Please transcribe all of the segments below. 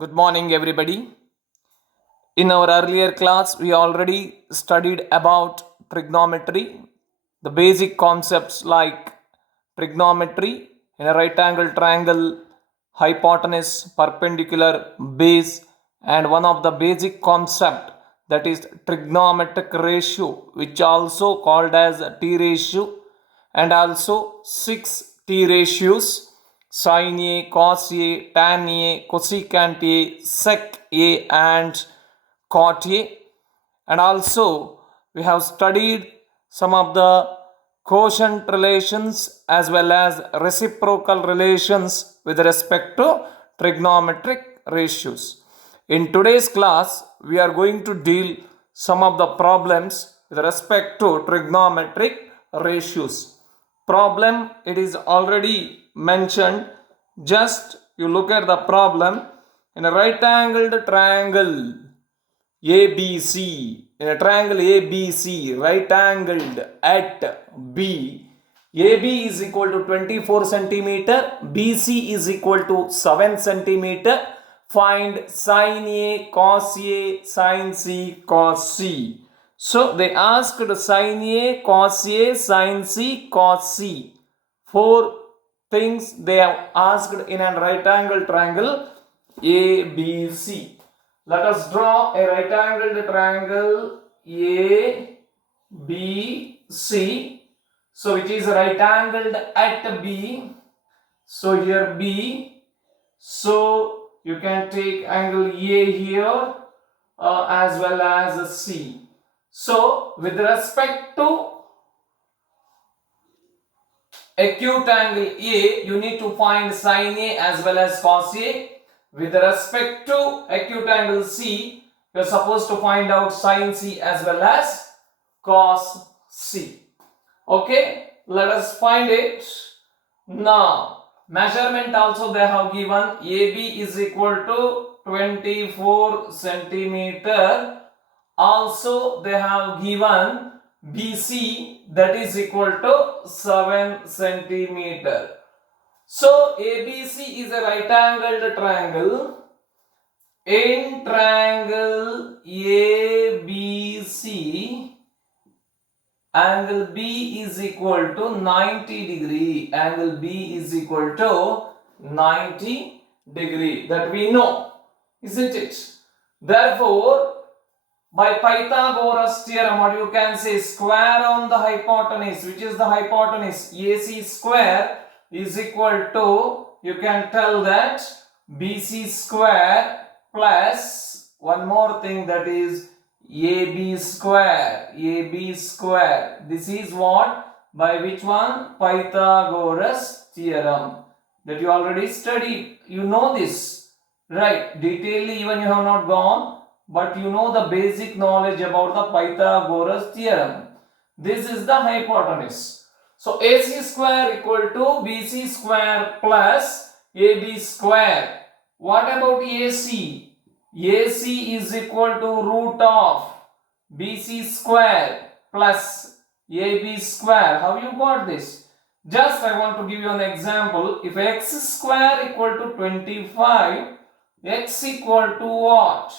Good morning, everybody. In our earlier class, we already studied about trigonometry, the basic concepts like trigonometry in a right angle triangle, hypotenuse, perpendicular, base, and one of the basic concept that is trigonometric ratio, which also called as T ratio, and also six T ratios: sin A, cos A, tan A, cosecant A, sec A, and cot A. And also, we have studied some of the quotient relations as well as reciprocal relations with respect to trigonometric ratios. In today's class, we are going to deal some of the problems with respect to trigonometric ratios. Problem, it is already mentioned. Just you look at the problem. In a right angled triangle ABC, in a triangle ABC, right angled at B, AB is equal to 24 centimeter, BC is equal to 7 centimeter. Find sin A, cos A, sin C, cos C. So they asked sin A, cos A, sin C, cos C. Four things they have asked in a right angle triangle ABC. Let us draw a right angled triangle A, B, C. So which is right angled at B. So here B. So you can take angle A here as well as C. So with respect to acute angle A, you need to find sin A as well as cos A. With respect to acute angle C, you are supposed to find out sin C as well as cos C. Okay, let us find it. Now, measurement also they have given. AB is equal to 24 centimeter. Also, they have given BC, that is equal to 7 centimeter. So, ABC is a right angled triangle. In triangle ABC, angle B is equal to 90 degree. Angle B is equal to 90 degree. That we know, isn't it? Therefore, by Pythagoras theorem, what you can say, square on the hypotenuse, which is the hypotenuse AC square is equal to, you can tell that BC square plus one more thing, that is AB square. AB square. This is what? By which one? Pythagoras theorem. That you already studied. You know this, right? Detailedly even you have not gone, but you know the basic knowledge about the Pythagoras theorem. This is the hypotenuse. So AC square equal to BC square plus AB square. What about AC? AC is equal to root of BC square plus AB square. How you got this? Just I want to give you an example. If x square equal to 25, x equal to what?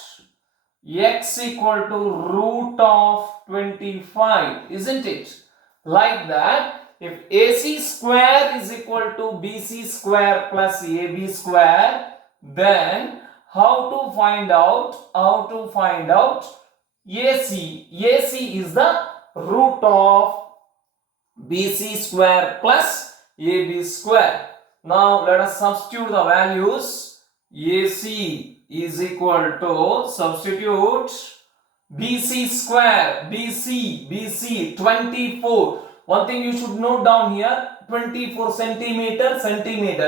X equal to root of 25, isn't it? Like that, if AC square is equal to BC square plus AB square, then how to find out? How to find out AC? AC is the root of BC square plus AB square. Now let us substitute the values. AC is equal to, substitute BC square, BC 24. One thing you should note down here, 24 centimeter.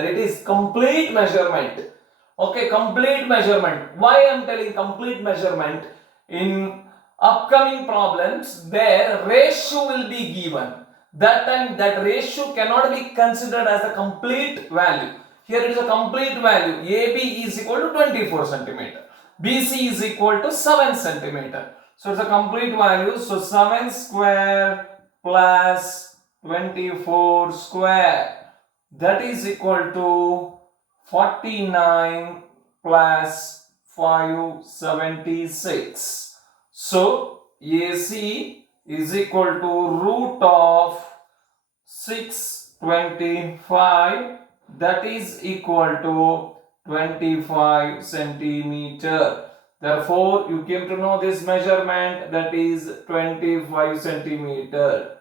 It is complete measurement. Okay, complete measurement. Why I am telling complete measurement? In upcoming problems, their ratio will be given. That time that ratio cannot be considered as a complete value. Here it is a complete value. AB is equal to 24 centimeter. BC is equal to 7 centimeter. So it's a complete value. So 7 square plus 24 square, that is equal to 49 plus 576. So AC is equal to root of 625, that is equal to 25 centimeter. Therefore, you came to know this measurement, that is 25 centimeter.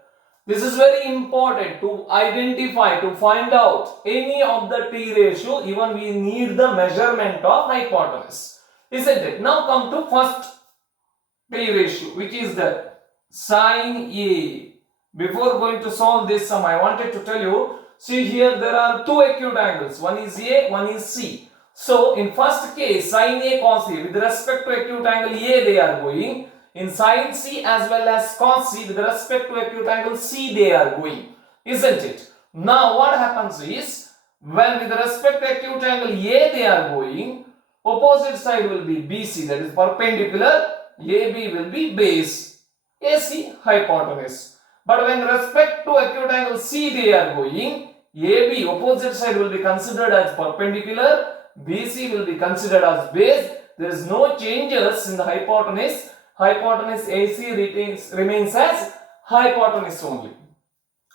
This is very important to identify, to find out any of the T ratio. Even we need the measurement of hypotenuse, isn't it? Now come to first T ratio, which is the sin A. Before going to solve this sum, I wanted to tell you, see here there are two acute angles, one is A, one is C. So in first case, sin A cos A, with respect to acute angle A they are going. In sin C as well as cos C, with respect to acute angle C they are going, isn't it? Now what happens is, when with respect to acute angle A they are going, opposite side will be BC, that is perpendicular, AB will be base, AC hypotenuse. But when respect to acute angle C they are going, AB opposite side will be considered as perpendicular, BC will be considered as base. There is no changes in the hypotenuse. Hypotenuse AC remains as hypotenuse only.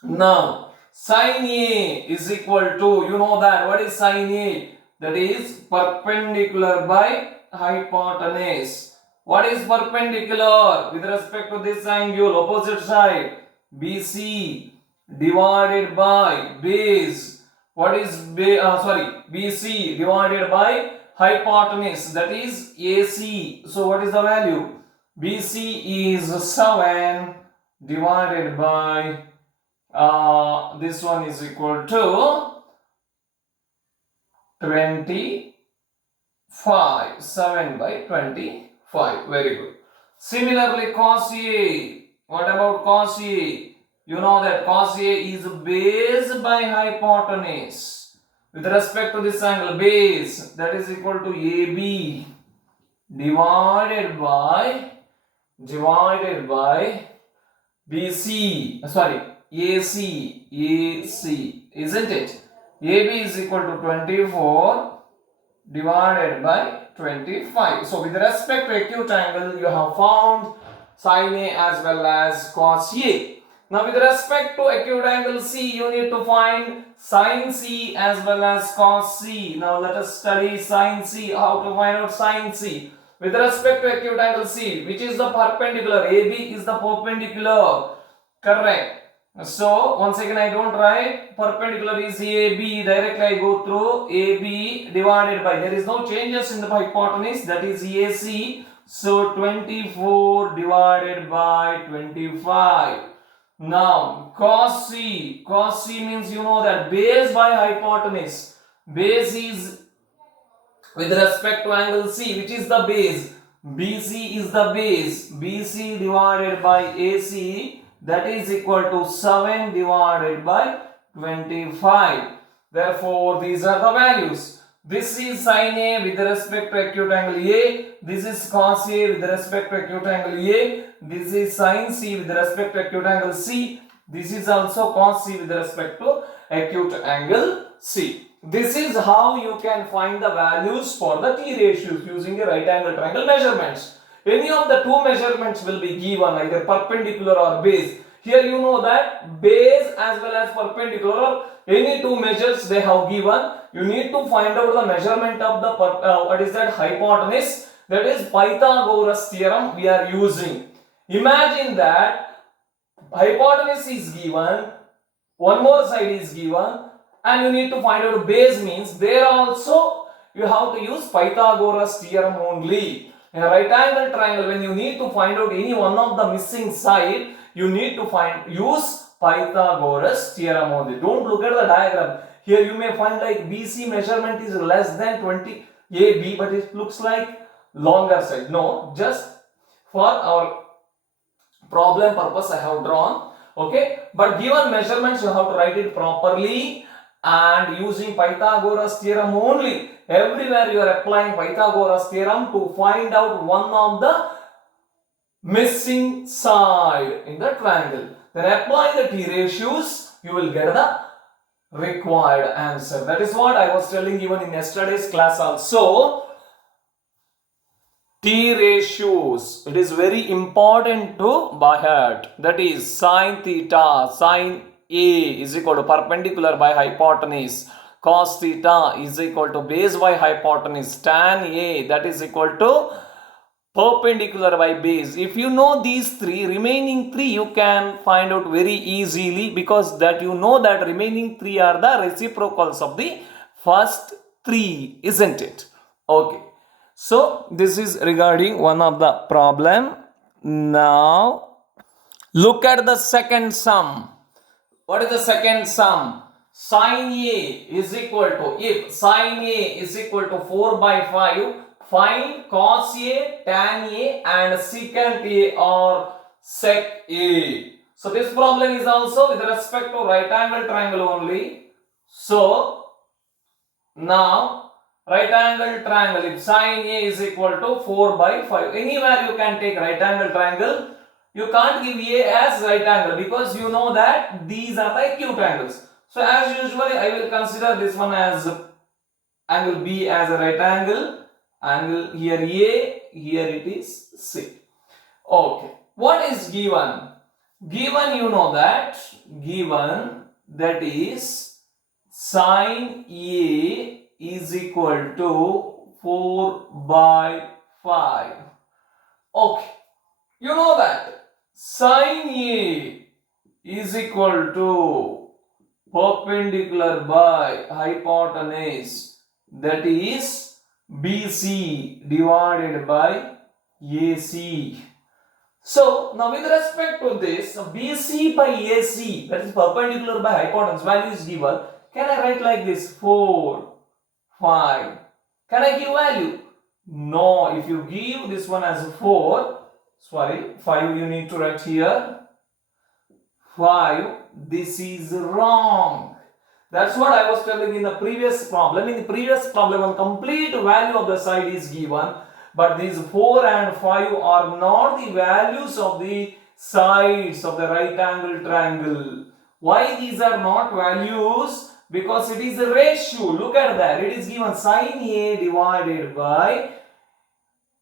Now sin A is equal to, you know that, what is sin A? That is perpendicular by hypotenuse. What is perpendicular? With respect to this angle, opposite side, BC divided by base. What is BC divided by hypotenuse, that is AC. So what is the value? BC is 7 divided by this one is equal to 25. 7 by 25. Very good. Similarly, cos A. What about cos A? You know that cos A is base by hypotenuse. With respect to this angle, base, that is equal to AB divided by BC, AC, isn't it? AB is equal to 24 divided by 25. So with respect to acute angle, you have found sin A as well as cos A. Now with respect to acute angle C, you need to find sin C as well as cos C. Now let us study sin C, how to find out sin C. With respect to acute angle C, which is the perpendicular, AB is the perpendicular, correct. So once again I don't write, perpendicular is AB, directly I go through AB divided by, there is no changes in the hypotenuse, that is AC. So 24 divided by 25. Now cos C means, you know that, base by hypotenuse. Base is with respect to angle C, which is the base. BC is the base. BC divided by AC, that is equal to 7 divided by 25. Therefore, these are the values. This is sin A with respect to acute angle A. This is cos A with respect to acute angle A. This is sin C with respect to acute angle C. This is also cos C with respect to acute angle C. This is how you can find the values for the T ratios using a right angle triangle measurements. Any of the two measurements will be given, either perpendicular or base. Here you know that base as well as perpendicular, any two measures they have given. You need to find out the measurement of the hypotenuse. That is Pythagoras theorem we are using. Imagine that hypotenuse is given, one more side is given, and you need to find out base, means there also you have to use Pythagoras theorem only. In a right angle triangle, when you need to find out any one of the missing side, you need to use Pythagoras theorem only. Don't look at the diagram. Here you may find like BC measurement is less than 20 AB, but it looks like longer side. No, just for our problem purpose I have drawn. Okay, but given measurements you have to write it properly and using Pythagoras theorem only. Everywhere you are applying Pythagoras theorem to find out one of the missing side in the triangle. Then apply the T ratios, you will get the required answer. That is what I was telling even in yesterday's class also. T ratios. It is very important to by heart. That is sine theta, sine A is equal to perpendicular by hypotenuse. Cos theta is equal to base by hypotenuse. Tan A, that is equal to perpendicular by base. If you know these three, remaining three you can find out very easily, because that you know that remaining three are the reciprocals of the first three, isn't it? Okay. So this is regarding one of the problem. Now look at the second sum. What is the second sum? Sin A is equal to, if sin A is equal to 4 by 5, find cos A, tan A and secant A or sec A. So this problem is also with respect to right angle triangle only. So now right angle triangle, if sin A is equal to 4 by 5, anywhere you can take right angle triangle. You can't give A as right angle because you know that these are the acute angles. So as usually I will consider this one as angle B as a right angle, angle here A, here it is C. Okay, what is given? Given, you know that, given that is sin A is equal to 4 by 5. Okay, you know that sin A is equal to perpendicular by hypotenuse, that is BC divided by AC. So now with respect to this, BC by AC, that is perpendicular by hypotenuse, value is given. Can I write like this? 4, 5. Can I give value? No. If you give this one as 4, sorry, 5 you need to write here. 5, this is wrong. That's what I was telling in the previous problem. In the previous problem, a complete value of the side is given, but these 4 and 5 are not the values of the sides of the right angle triangle. Why these are not values? Because it is a ratio. Look at that. It is given sin A divided by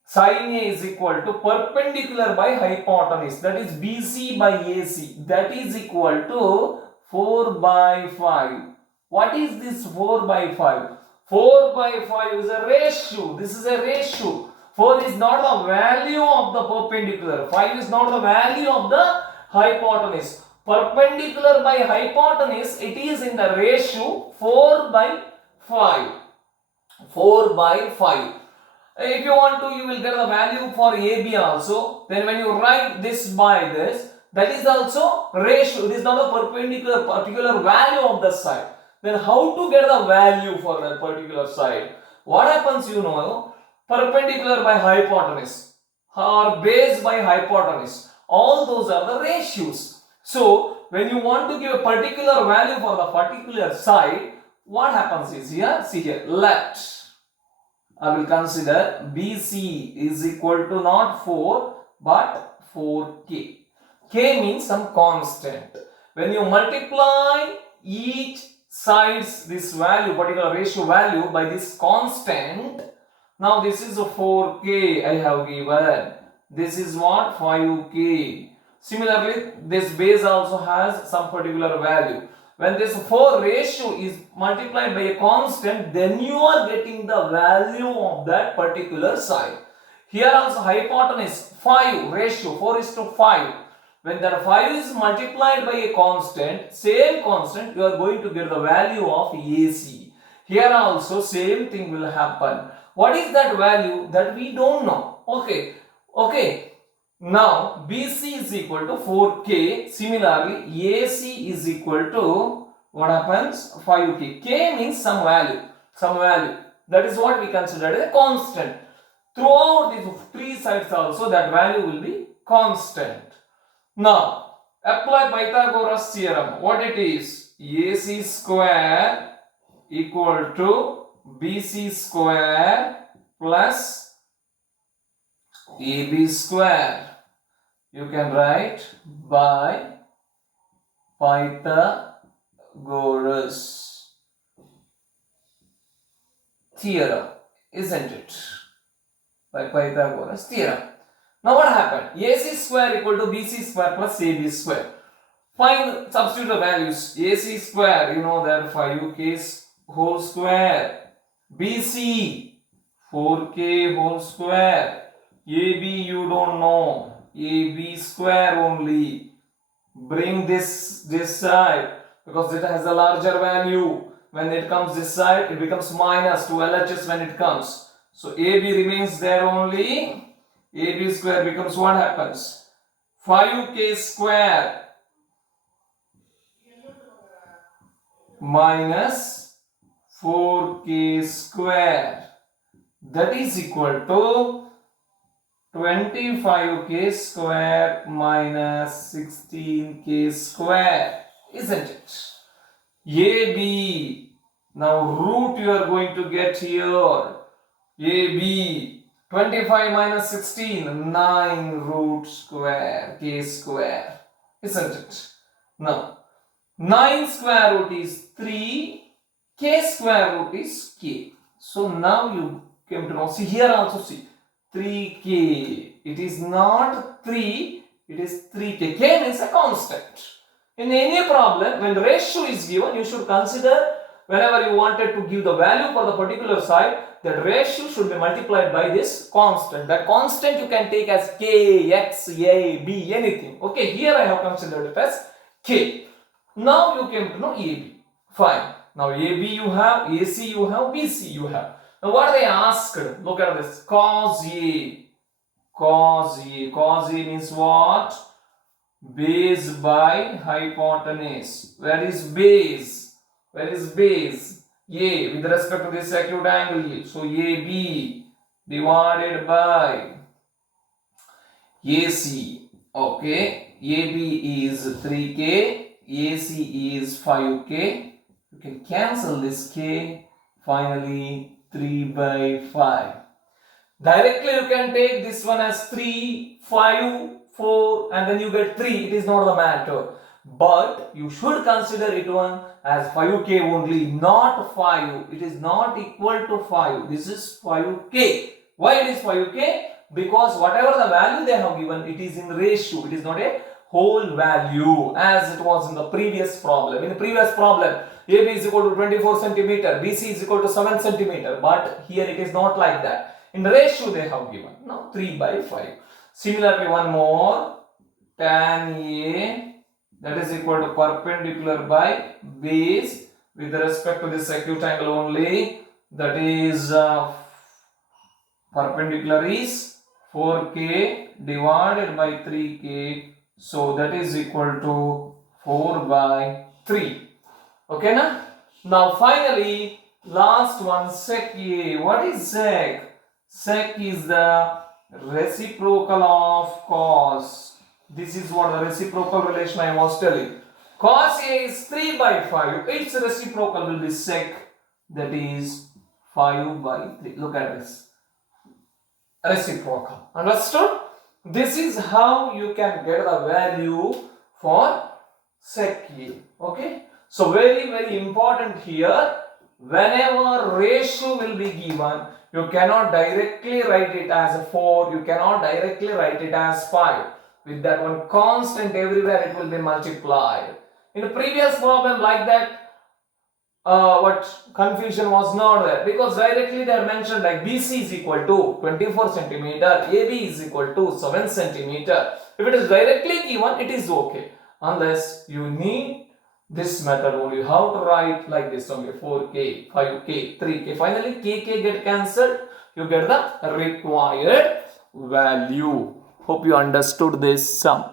sin A is equal to perpendicular by hypotenuse, that is BC by AC, that is equal to 4 by 5. What is this 4 by 5? 4 by 5 is a ratio. This is a ratio. 4 is not the value of the perpendicular. 5 is not the value of the hypotenuse. Perpendicular by hypotenuse, it is in the ratio 4 by 5. 4 by 5. If you want to, you will get the value for AB also. Then when you write this by this, that is also ratio. It is not a perpendicular particular value of the side. Then how to get the value for that particular side? What happens, you know, perpendicular by hypotenuse or base by hypotenuse. All those are the ratios. So when you want to give a particular value for the particular side, what happens is here, see here, let I will consider BC is equal to not 4 but 4K. K means some constant. When you multiply each side's this value, particular ratio value by this constant, now this is a 4K I have given. This is what? 5K. Similarly, this base also has some particular value. When this 4 ratio is multiplied by a constant, then you are getting the value of that particular side. Here also hypotenuse 5 ratio 4 is to 5. When that 5 is multiplied by a constant, same constant, you are going to get the value of AC. Here also same thing will happen. What is that value? That we don't know. Okay. Now BC is equal to 4K. Similarly, AC is equal to what happens? 5K. K means some value. That is what we consider as a constant. Throughout these three sides also that value will be constant. Now apply Pythagoras theorem. What it is? AC square equal to BC square plus AB square. You can write by Pythagoras theorem, isn't it? by Pythagoras theorem. Now what happened? AC square equal to BC square plus AB square. Find, substitute the values. AC square, you know that 5k whole square. BC 4k whole square. AB you don't know. AB square only. Bring this side because it has a larger value. When it comes this side, it becomes minus 2 LHS when it comes. So AB remains there only. AB square becomes what happens? 5k square minus 4k square, that is equal to 25k square minus 16k square, isn't it? AB, now root you are going to get here. AB 25 minus 16, 9 root square k square, isn't it? Now 9 square root is 3, k square root is k. So now you came to know, see here also see 3k, it is not 3, it is 3k, k means a constant. In any problem, when the ratio is given, you should consider whenever you wanted to give the value for the particular side, that ratio should be multiplied by this constant. That constant you can take as k, x, a, b, anything. Okay, here I have considered it as k. Now you came to know AB. Fine. Now AB you have, AC you have, BC you have. Now what they asked? Look at this. Cos A. Cos A. Cos A means what? Base by hypotenuse. Where is base? Where is base? A with respect to this acute angle. So AB divided by AC. Okay. AB is 3k. AC is 5k. You can cancel this k. Finally 3 by 5. Directly you can take this one as 3, 5, 4 and then you get 3. It is not the matter. But you should consider it one as 5k only, not 5. It is not equal to 5. This is 5k. Why it is 5k? Because whatever the value they have given, it is in ratio. It is not a whole value as it was in the previous problem. In the previous problem, AB is equal to 24 centimeter, BC is equal to 7 centimeter. But here it is not like that. In the ratio they have given. Now 3 by 5. Similarly, one more. Tan A, that is equal to perpendicular by base with respect to this acute angle only. That is perpendicular is 4k divided by 3k. So that is equal to 4 by 3. Okay, na? Now finally, last one, sec A. What is sec? Sec is the reciprocal of cos. This is what the reciprocal relation I was telling. Cos A is 3 by 5. Its reciprocal will be sec. That is 5 by 3. Look at this. Reciprocal. Understood? This is how you can get the value for sec A. Okay? So very, very important here. Whenever ratio will be given, you cannot directly write it as 4. You cannot directly write it as 5. With that one constant everywhere it will be multiplied. In the previous problem like that, what confusion was not there because directly they are mentioned like BC is equal to 24 centimeter, AB is equal to 7 centimeter. If it is directly given, it is okay. Unless you need this method only. How to write like this only 4k, 5k, 3k. Finally kk get cancelled. You get the required value. Hope you understood this sum.